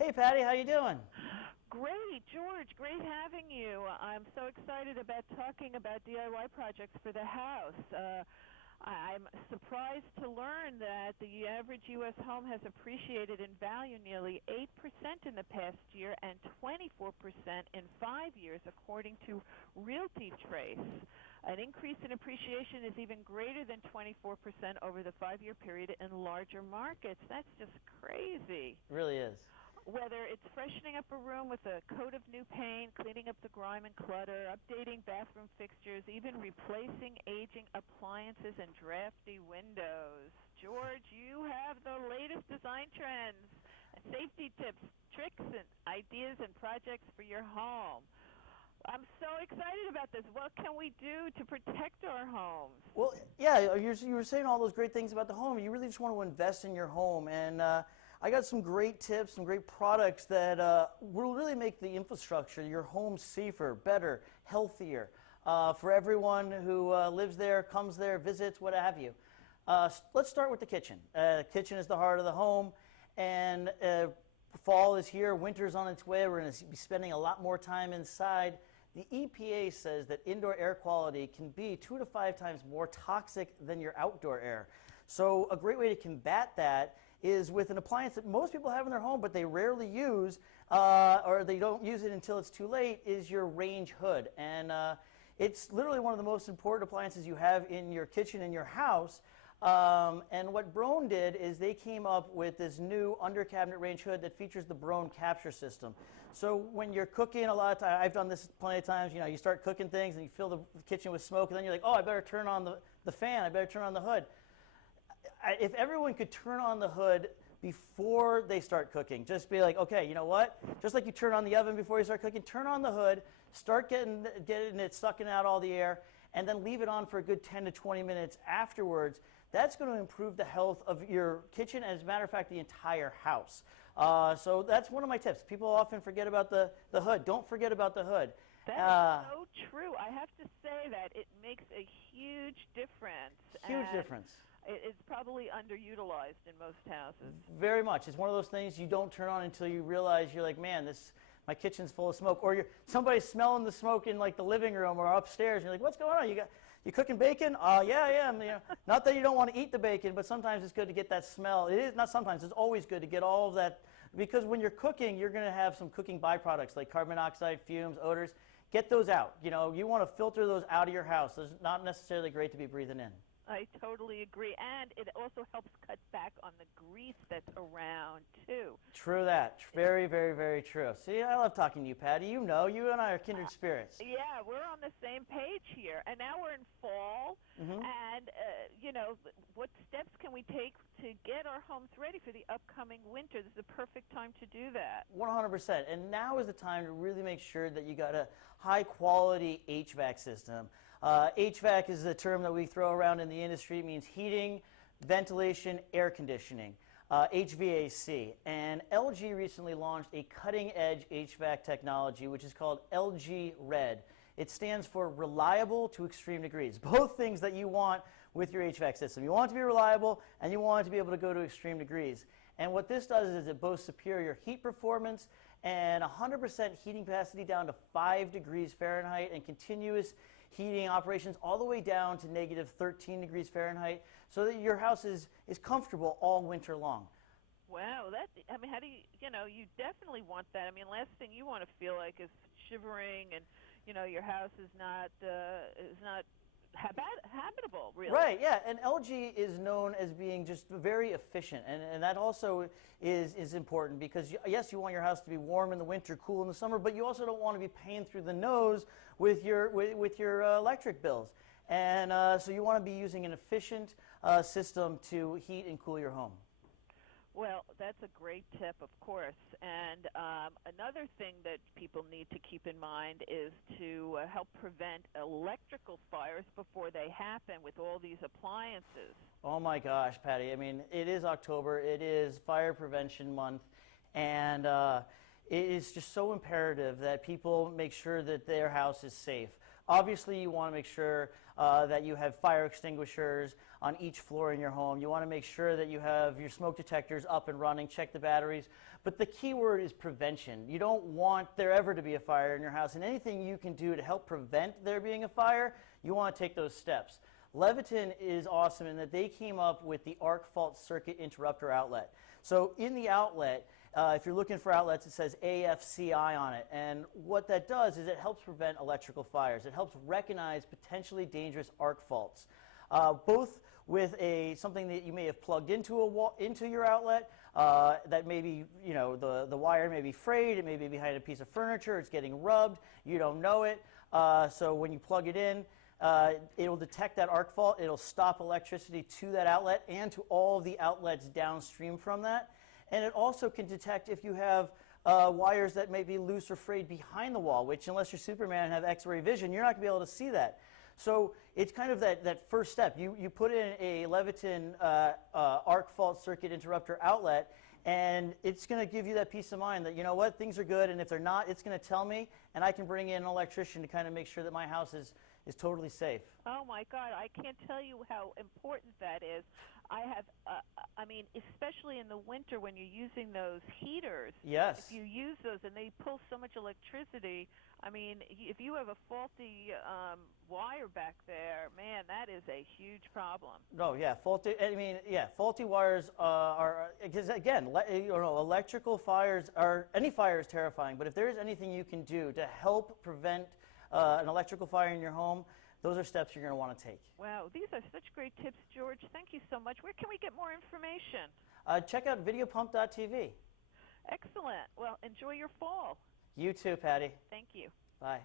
Hey, Patty, how you doing? Great, George. Great having you. I'm so excited about talking about DIY projects for the house. I'm surprised to learn that the average U.S. home has appreciated in value nearly 8% in the past year and 24% in 5 years, according to RealtyTrace. An increase in appreciation is even greater than 24% over the 5-year period in larger markets. That's just crazy. It really is. Whether it's freshening up a room with a coat of new paint, cleaning up the grime and clutter, updating bathroom fixtures, even replacing aging appliances and drafty windows. George, you have the latest design trends, safety tips, tricks, and ideas and projects for your home. I'm so excited about this. What can we do to protect our homes? Well, yeah, you were saying all those great things about the home. You really just want to invest in your home, and I got some great tips, some great products that will really make the infrastructure, your home, safer, better, healthier for everyone who lives there, comes there, visits, what have you. Let's start with the kitchen. The kitchen is the heart of the home, and fall is here, winter's on its way. We're going to be spending a lot more time inside. The EPA says that indoor air quality can be 2 to 5 times more toxic than your outdoor air. So a great way to combat that is with an appliance that most people have in their home but they rarely use, or they don't use it until it's too late, is your range hood. And it's literally one of the most important appliances you have in your kitchen in your house. And what Broan did is they came up with this new under cabinet range hood that features the Broan capture system. So when you're cooking, a lot of times, I've done this plenty of times, you start cooking things and you fill the kitchen with smoke and then you're like, oh, I better turn on the fan, I better turn on the hood. If everyone could turn on the hood before they start cooking, just be like, okay, you know what? Just like you turn on the oven before you start cooking, turn on the hood, start getting it, sucking out all the air, and then leave it on for a good 10 to 20 minutes afterwards. That's going to improve the health of your kitchen, and as a matter of fact, the entire house. So that's one of my tips. People often forget about the hood. Don't forget about the hood. That is so true. I have to say that it makes a huge difference. Huge difference. It's probably underutilized in most houses. Very much. It's one of those things you don't turn on until you realize you're like, man, my kitchen's full of smoke, or somebody's smelling the smoke in like the living room or upstairs. And you're like, what's going on? You cooking bacon? Yeah, I am. Not that you don't want to eat the bacon, but sometimes it's good to get that smell. It is not sometimes. It's always good to get all of that, because when you're cooking, you're going to have some cooking byproducts like carbon monoxide, fumes, odors. Get those out. You want to filter those out of your house. It's not necessarily great to be breathing in. I totally agree, and it also helps cut back on the grease that's around, too. True that. Very, very, very true. See, I love talking to you, Patty. You and I are kindred spirits. Yeah, we're on the same page here, and now we're in fall, and, what steps can we take to get our homes ready for the upcoming winter? This is the perfect time to do that. 100%, and now is the time to really make sure that you got a high-quality HVAC system. HVAC is a term that we throw around in the industry. It means heating, ventilation, air conditioning, HVAC. And LG recently launched a cutting-edge HVAC technology, which is called LG Red. It stands for reliable to extreme degrees. Both things that you want with your HVAC system. You want it to be reliable, and you want it to be able to go to extreme degrees. And what this does is it boasts superior heat performance and 100% heating capacity down to 5 degrees Fahrenheit, and continuous heating operations all the way down to negative 13 degrees Fahrenheit, so that your house is comfortable all winter long. Wow, how do you definitely want that. Last thing you want to feel like is shivering, and your house is not habitable, really. Right, yeah, and LG is known as being just very efficient, and that also is important, because yes, you want your house to be warm in the winter, cool in the summer, but you also don't want to be paying through the nose with your electric bills. And so you want to be using an efficient system to heat and cool your home. Well, that's a great tip, of course. And another thing that people need to keep in mind is to help prevent electrical fires before they happen with all these appliances. Oh my gosh, Patty. It is October. It is Fire Prevention Month. And it is just so imperative that people make sure that their house is safe. Obviously, you want to make sure that you have fire extinguishers, on each floor in your home. You want to make sure that you have your smoke detectors up and running, check the batteries. But the key word is prevention. You don't want there ever to be a fire in your house, and anything you can do to help prevent there being a fire, you want to take those steps. Leviton is awesome in that they came up with the arc fault circuit interrupter outlet. So in the outlet, if you're looking for outlets, it says AFCI on it. And what that does is it helps prevent electrical fires. It helps recognize potentially dangerous arc faults, both with something that you may have plugged into your outlet, that maybe, you know, the wire may be frayed, it may be behind a piece of furniture, it's getting rubbed, you don't know it. So when you plug it in, it'll detect that arc fault, it'll stop electricity to that outlet and to all the outlets downstream from that. And it also can detect if you have wires that may be loose or frayed behind the wall, which unless you're Superman and have X-ray vision, you're not going to be able to see that. So it's kind of that first step. You put in a Leviton arc fault circuit interrupter outlet, and it's going to give you that peace of mind that, you know what, things are good, and if they're not, it's going to tell me, and I can bring in an electrician to kind of make sure that my house is totally safe. Oh my God, I can't tell you how important that is. I have, I mean, especially in the winter when you're using those heaters. Yes. If you use those and they pull so much electricity, I mean, if you have a faulty wire back there, man, that is a huge problem. No, yeah, faulty wires are, because again, electrical fires any fire is terrifying, but if there is anything you can do to help prevent an electrical fire in your home, those are steps you're going to want to take. Wow, these are such great tips, George. Thank you so much. Where can we get more information? Check out videopump.tv. Excellent. Well, enjoy your fall. You too, Patty. Thank you. Bye.